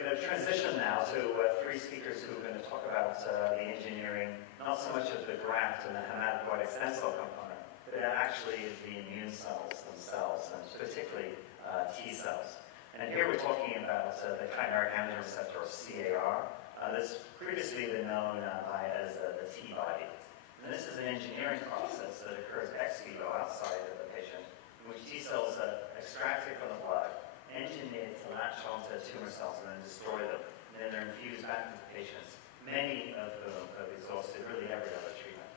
we're going to transition now to three speakers who are going to talk about the engineering, not so much of the graft and the hematopoietic stem cell component, but it actually is the immune cells themselves, and particularly T cells. And here we're talking about the chimeric antigen receptor, or CAR, that's previously been known as the T-body. And this is an engineering process that occurs ex vivo outside of the patient, in which T cells are extracted from the blood, engineered to latch onto tumor cells and then destroy them. And then they're infused back into patients, many of whom have exhausted really every other treatment.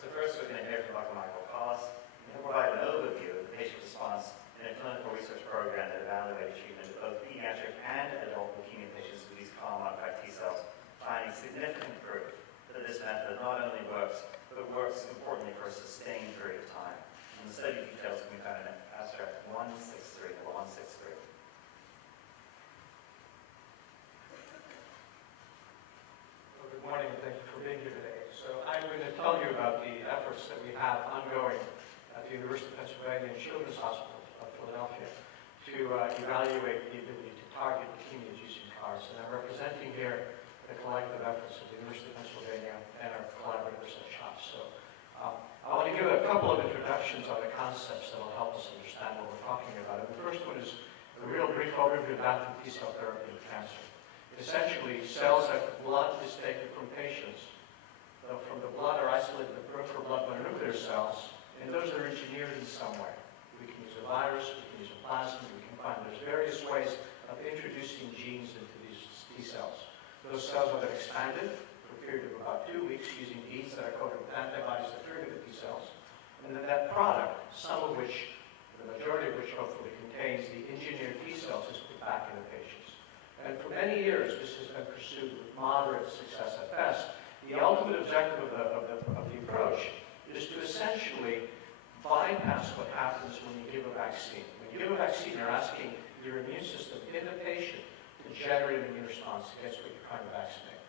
So first we're going to hear from Dr. Kalos, and he'll provide an overview of the patient response in a clinical research program that evaluated treatment of both pediatric and adult leukemia patients with these CAR-modified T cells, finding significant proof that this method not only works, but works importantly for a sustained period of time. And the study details can be found in abstract 163, or 163. Good morning, and thank you for being here today. So I'm going to tell you about the efforts that we have ongoing at the University of Pennsylvania and Children's Hospital of Philadelphia to evaluate the ability to target leukemias using CARs. And I'm representing here the collective efforts of the University of Pennsylvania and our collaborators at CHOP. So I want to give a couple of introductions on the concepts that will help us understand what we're talking about. And the first one is a real brief overview of adoptive T cell therapy of cancer. Essentially, cells that blood is taken from patients. So from the blood are isolated the peripheral blood mononuclear cells, and those are engineered in some way. We can use a virus, we can use a plasmid, we can find there's various ways of introducing genes into these T cells. Those cells are then expanded for a period of about 2 weeks using genes that are coated with antibodies that trigger the T cells. And then that product, some of which, the majority of which hopefully contains the engineered T cells, is put back in the patients. And for many years, this has been pursued with moderate success at best. The ultimate objective of the approach is to essentially bypass what happens when you give a vaccine. When you give a vaccine, you're asking your immune system in the patient to generate an immune response against what you're trying to vaccinate.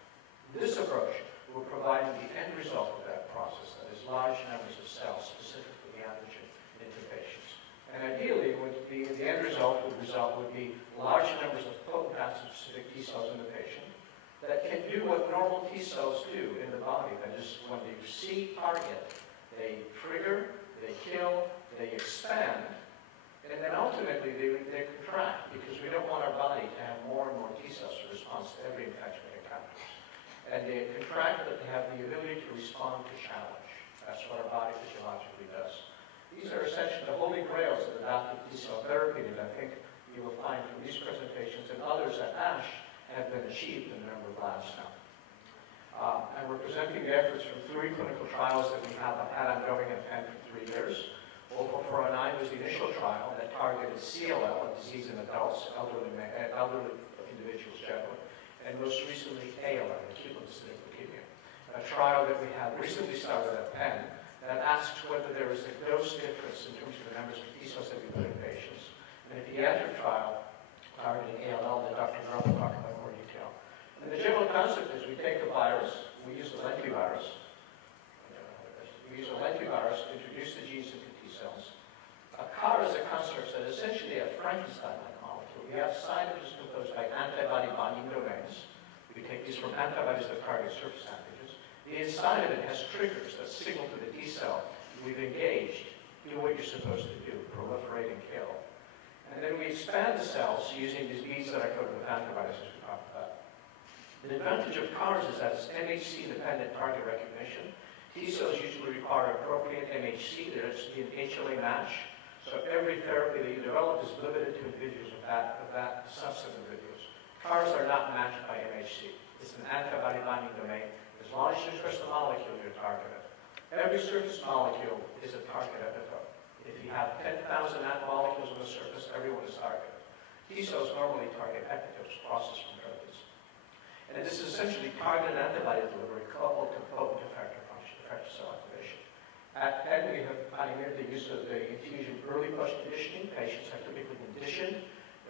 This approach will provide the end result of that process, that is large numbers of cells, specifically the antigen, into patients. And ideally, the end result would be large numbers of potent antigen-specific T cells in the patient that can do what normal T cells do in the body. That is, when they see target, they trigger, they kill, they expand, and then ultimately they contract, because we don't want our body to have more and more T cells in response to every infection it encounters. And they contract, but they have the ability to respond to challenge. That's what our body physiologically does. These are essentially the holy grails of adoptive T cell therapy that I think you will find from these presentations and others at ASH have been achieved in a number of labs now. And we're presenting the efforts from 3 clinical trials that we have had ongoing at Penn for 3 years. OPAL-409 was the initial trial that targeted CLL, a disease in adults, elderly individuals generally, and most recently ALL, acute lymphocytic leukemia. A trial that we have recently started at Penn that asks whether there is a dose difference in terms of the numbers of T cells that we put in patients. And a pediatric trial targeting ALL that Dr. Perelman will talk about in more detail. And the general concept is we take a virus, we use a lentivirus. We use a lentivirus to introduce the genes into T cells. A CAR is a construct that is essentially a Frankenstein-like molecule. We have signage composed by antibody binding domains. We take these from antibodies that target surface antigens. The inside of it has triggers that signal to the T cell, we've engaged, do what you're supposed to do, proliferate and kill. And then we expand the cells using these beads that are coated with antibodies, as we talked about. The advantage of CARs is that it's MHC-dependent target recognition. T cells usually require appropriate MHC. There has to be an HLA match. So every therapy that you develop is limited to individuals of that subset of individuals. CARs are not matched by MHC. It's an antibody binding domain. As long as you express the molecule, you're targeted. Every surface molecule is a target epitope. If you have 10,000 molecules on the surface, everyone is targeted. T cells normally target epitopes processed from proteins. And this is essentially targeted antibody delivery coupled to potent effector function, effector cell activation. At Penn, we have pioneered the use of the infusion early post-conditioning. Patients are typically conditioned.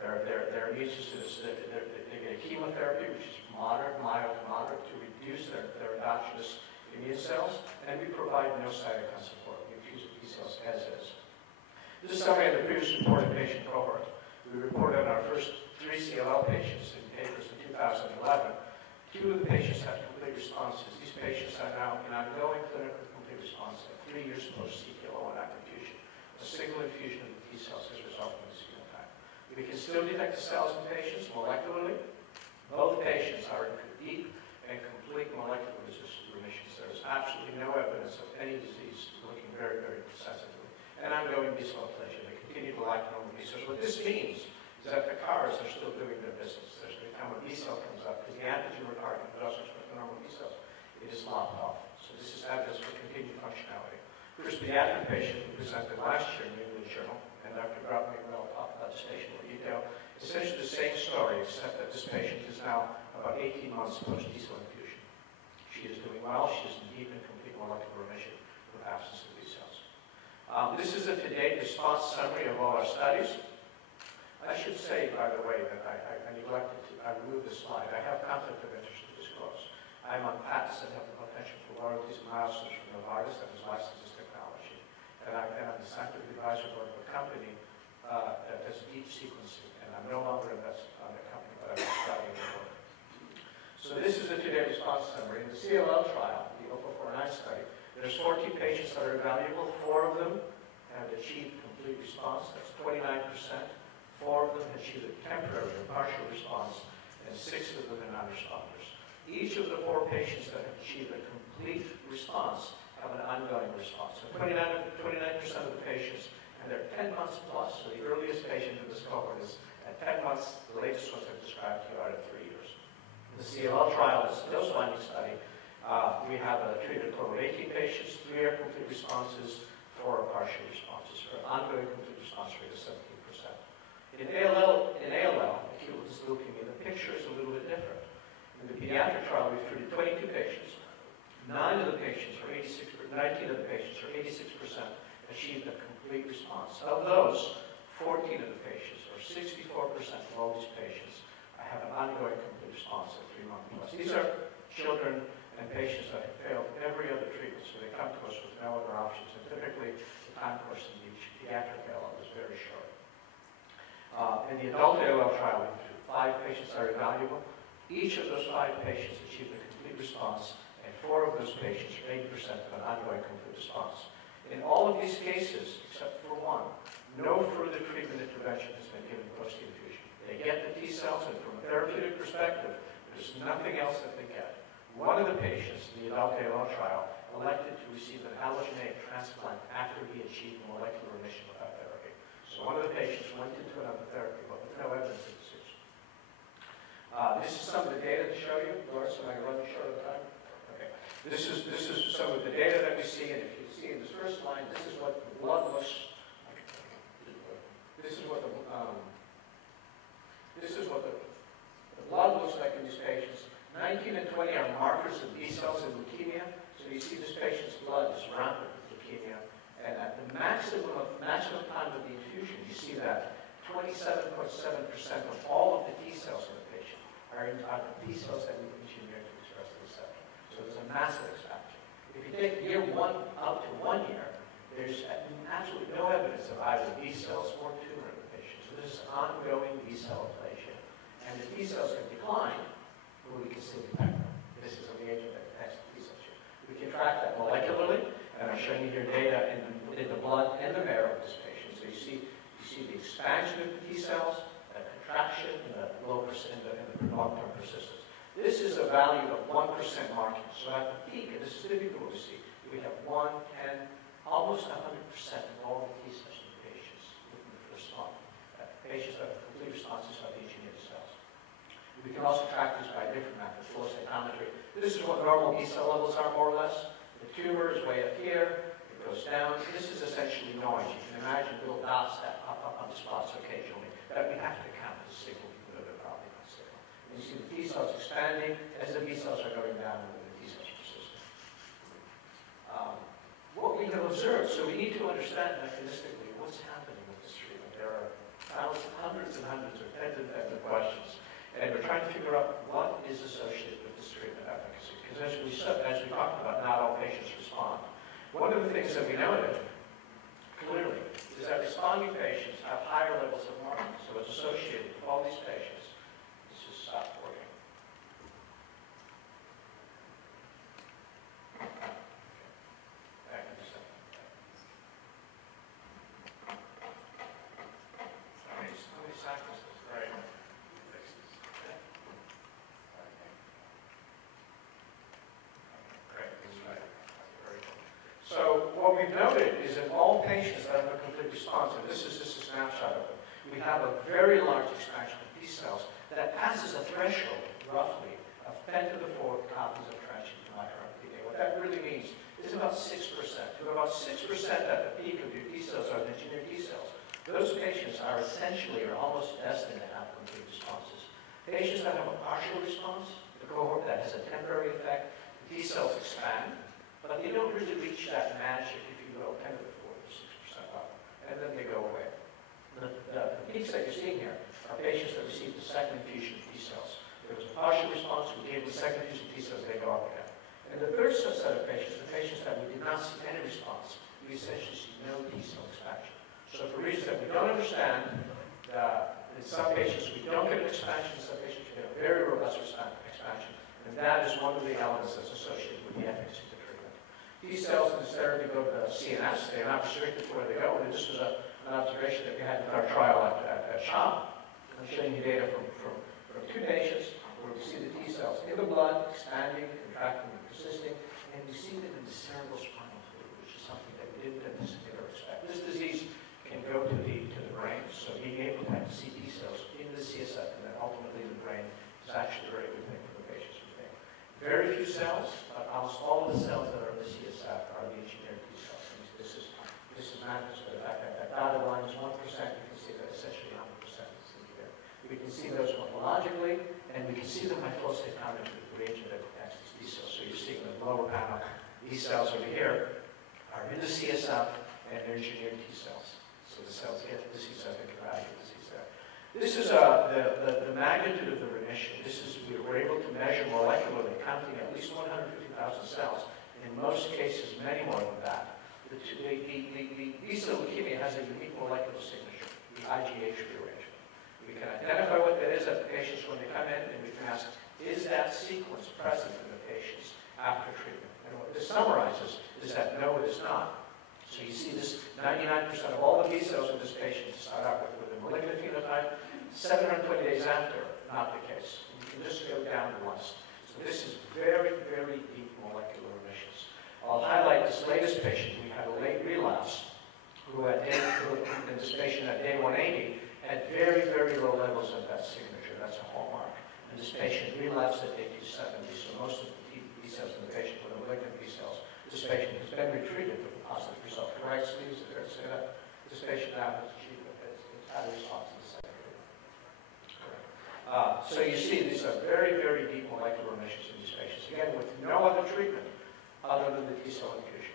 Their immune system is, they get a chemotherapy, which is moderate, mild to moderate, to reduce their endogenous immune cells, and we provide no cytokine support. We infuse the T cells as is. This is summary of the previous reported patient cohort. We reported on our first 3 CLL patients in papers in post-CTLA-1 active fusion. A single infusion of the T cells has resulted in this phenotype. We can still detect the cells in patients molecularly. Both patients are in deep and complete molecular remissions. There is absolutely no evidence of any disease, looking very, very sensitively. And ongoing B-cell aplasia. They continue to lack normal B-cells. What this means is that the CARs are still doing their business. There's the time when B-cell comes up, because the antigen we're targeting doesn't express the normal B-cells. It is lopped off. So this is evidence for continued functionality. First pediatric patient we presented last year in the New England Journal, and Dr. Grubman will talk about this patient in more detail. Essentially the same story, except that this patient is now about 18 months post-T-cell infusion. She is doing well. She is in deep and complete molecular remission with absence of B-cells. This is a to-date response summary of all our studies. I should say, by the way, that I neglected to, I removed this slide. I have conflict of interest to disclose. I'm on patents that have the potential for royalties and milestones from Novartis that has licensed this technology. And I'm the scientific advisor board of a company that does deep sequencing. And I'm no longer invested on the company, but I'm studying the work. So this is the two-day response summary. In the CLL trial, the OPA49 study, there's 14 patients that are evaluable. 4 of them have achieved complete response. That's 29%. 4 of them have achieved a temporary or partial response, and 6 of them are non-responders. Each of the 4 patients that have achieved a complete response have an ongoing response. So 29% of the patients, and they're 10 months plus. So the earliest patient in this cohort is at 10 months. The latest ones I've described to you are at 3 years. In the CLL trial, this dose-finding study, we have treated a total of 18 patients. 3 are complete responses, 4 are partial responses, for an ongoing complete response rate of 17%. In ALL, acute leukemia, the picture is a little bit different. In the pediatric trial, we've treated 22 patients. 19 of the patients, or 86%, achieved a complete response. Of those, 14 of the patients, or 64% of all these patients, have an ongoing complete response at 3 months plus. These are children and patients that have failed every other treatment, so they come to us with no other options. And typically, the time course in the pediatric ALL is very short. In the adult ALL trial, 5 patients are evaluable. Each of those 5 patients achieved a complete response, and 4 of those patients, or 80%, have an ongoing complete response. In all of these cases, except for 1, no further treatment intervention has been given post-infusion. They get the T cells, and from a therapeutic perspective, there's nothing else that they get. One of the patients in the adult ALL trial elected to receive an allogeneic transplant after he achieved molecular remission with that therapy. So one of the patients went into another therapy, but with no evidence of disease. This is some of the data to show you. Lawrence, am I running short of time? Okay. This is some of the data that we see, and if you see in this first line, this is what the blood looks like. This is what the blood looks like in these patients. 19 and 20 are markers of B cells in leukemia. So you see this patient's blood is rampant with leukemia. And at the maximum time of the infusion, you see that 27.7% of all of the T cells in the patient are the T cells that we've engineered to express the receptor. So there's a massive expansion. If you take year 1 up to 1 year, there's absolutely no evidence of either B cells or tumor in the patient. So this is ongoing B cell aplasia. And the T cells can decline, but we can still detect them. This is a reagent that detects the T cells here. We can track that molecularly, and I'm showing you here data in the blood and the marrow of this patient. So you see the expansion of the T cells, the contraction, and the long-term persistence. This is a value of 1% marking. So at the peak, and this is typically what we see, we have 1, 10, almost 100% of all the T cells in the patients within the first month. Patients that have complete responses have the engineered cells. We can also track these by different methods, flow cytometry. This is what normal B cell levels are, more or less. The tumor is way up here. It goes down. This is essentially noise. You can imagine little dots that pop up on the spots occasionally that we have to count as a signal, even though they're probably not a signal. And you see the T cells expanding as the B cells are going down and the T cells persisting. What we have observed, so we need to understand mechanistically what's happening with this treatment. There are thousands, hundreds and hundreds, or tens and tens of questions. And we're trying to figure out what is associated with this treatment efficacy. Because as we talked about, not all patients respond. One of the things that we noted clearly is that responding patients have higher levels of marking. So it's associated with all these patients. This just stopped working. Back in a second. response, and this is just a snapshot of it. We have a very large expansion of T cells that passes a threshold, roughly, of 10 to the 4th copies of transgenic microRNA. What that really means is about 6%. To about 6% at the peak of your T cells are engineered T cells. Those patients are essentially or almost destined to have complete responses. Patients that have a partial response, the cohort that has a temporary effect, the T cells expand, but they don't really reach that magic, if you will, 10 to the 4th or 6% up, and then they go away. The peaks that you're seeing here are patients that received the second infusion of T cells. There was a partial response, we gave them the second infusion of T cells, they go up again. And the third subset of patients, the patients that we did not see any response, we essentially see no T cell expansion. So for reasons that we don't understand, in some patients we don't get an expansion, in some patients we get a very robust expansion, and that is one of the elements that's associated with the efficacy of the treatment. T cells in this therapy go to the CNS, they are not restricted to where they go, and this was an observation that we had with our trial at SHAM. I'm showing you data from 2 patients where we see the T cells in the blood expanding, contracting, and persisting, and we see them in the cerebral spinal fluid, which is something that we didn't anticipate or expect. This disease can go to the brain, so being able to have T cells in the CSF and then ultimately in the brain is actually a very good thing for the patients, we think. Very few cells, but almost all of the cells that are in the CSF are the engineered T cells. And this is manifest by the fact that that dotted line is 1%. You can see that essentially 100% is in here. We can see those morphologically, and we can see them by flow cytometry, the reagent that detects these T cells. So you're seeing in the lower panel, these cells over here are in the CSF, and they're engineered T cells. So the cells get to the CSF and eradicate the disease there. This is the magnitude of the remission. We're able to measure molecularly, counting at least 150,000 cells. In most cases, many more than that. The B-cell leukemia has a unique molecular signature, the IgH rearrangement. We can identify what that is at the patients when they come in, and we can ask, is that sequence present in the patients after treatment? And what this summarizes is that no, it is not. So you see this 99% of all the B cells in this patient start out with a malignant phenotype. 720 days after, not the case. You can just go down once. So this is very, very deep molecular remissions. I'll highlight this latest patient. We had a late relapse who in this patient at day 180 had very, very low levels of that signature. That's a hallmark. And this patient relapsed at day 270. So most of the B cells in the patient were the malignant B cells. This patient has been retreated with a positive result. Correct, Steve? Is it fair to say that? This patient now has achieved had a response to the second treatment. Correct. So you see these are very, very deep molecular remissions in these patients. Again, with no other treatment other than the T cell infusion.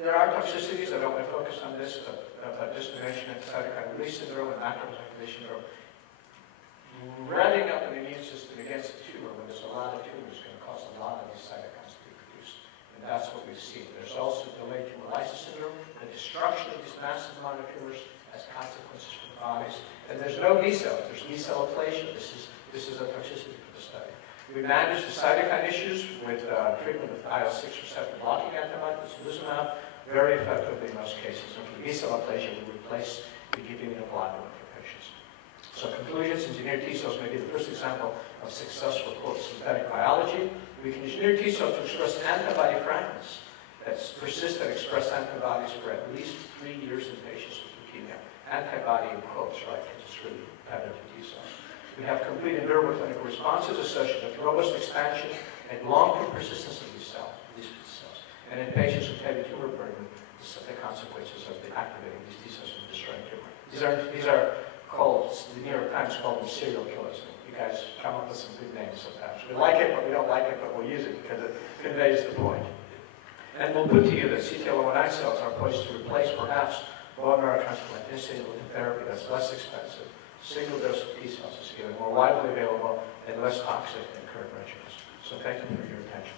There are toxicities. I don't want to focus on this, but just to mention it, cytokine release syndrome and macrophage syndrome. Revving up an immune system against a tumor when there's a lot of tumors is going to cause a lot of these cytokines to be produced. And that's what we've seen. There's also delayed tumor lysis syndrome, the destruction of these massive amount of tumors has consequences for the bodies. And there's no B cells. There's B cell aplasia. This is a toxicity for the study. We managed the cytokine issues with treatment with IL-6 receptor blocking antibody, tocilizumab, very effectively in most cases. And for the B cell aplasia, we give immunoglobulin for patients. So conclusions, engineered T cells may be the first example of successful, quote, synthetic biology. We can engineer T cells to express antibody fragments that persist and express antibodies for at least 3 years in patients with leukemia. Antibody in quotes, right, because it's really competitive T cells. We have complete and durable clinical responses associated with robust expansion and long-term persistence of these cells, And in patients with heavy tumor burden, the consequences of activating these T cells and destroying tumor. These are called, the New York Times called them serial killers. You guys come up with some good names sometimes. We like it, but we don't like it, but we'll use it because it conveys the point. And we'll put to you that CTLA-1 cells are poised to replace perhaps bone marrow transplantation with a therapy that's less expensive. Single dose of T cells is given, more widely available, and less toxic than current regimens. So thank you for your attention.